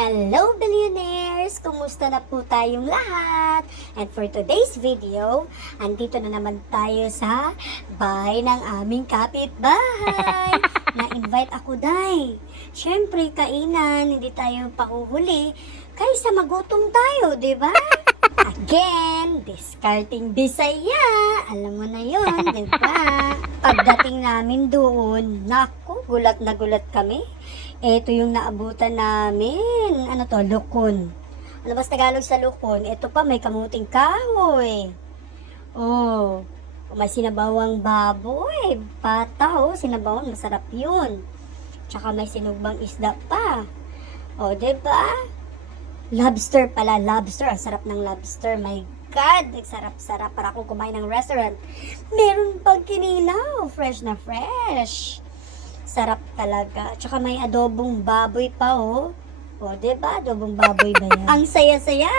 Hello, billionaires! Kumusta na po tayong lahat? And for today's video, andito na naman tayo sa bahay ng aming kapitbahay. Na-invite ako, Day. Siyempre, kainan, hindi tayo pakuhuli. Kaysa magutom tayo, di ba? Again, discarding Bisaya. Alam mo na yun, di ba? Pagdating namin doon, naku, gulat na gulat kami. Ito yung naabutan namin. Ano to? Lukon. Ano ba sa Tagalog sa lukon? Ito pa, may kamuting kahoy. Oh, may sinabawang baboy. Pata, oh, sinabawang, masarap yun. Tsaka may sinugbang isda pa. O, oh, diba? Lobster pala, lobster. Ang sarap ng lobster. My God, nagsarap-sarap para ako kumain ng restaurant. Meron pang kinilaw. Fresh na fresh. Sarap talaga. Tsaka may adobong baboy pa, oh. O, diba? Adobong baboy ba yan? Ang saya-saya.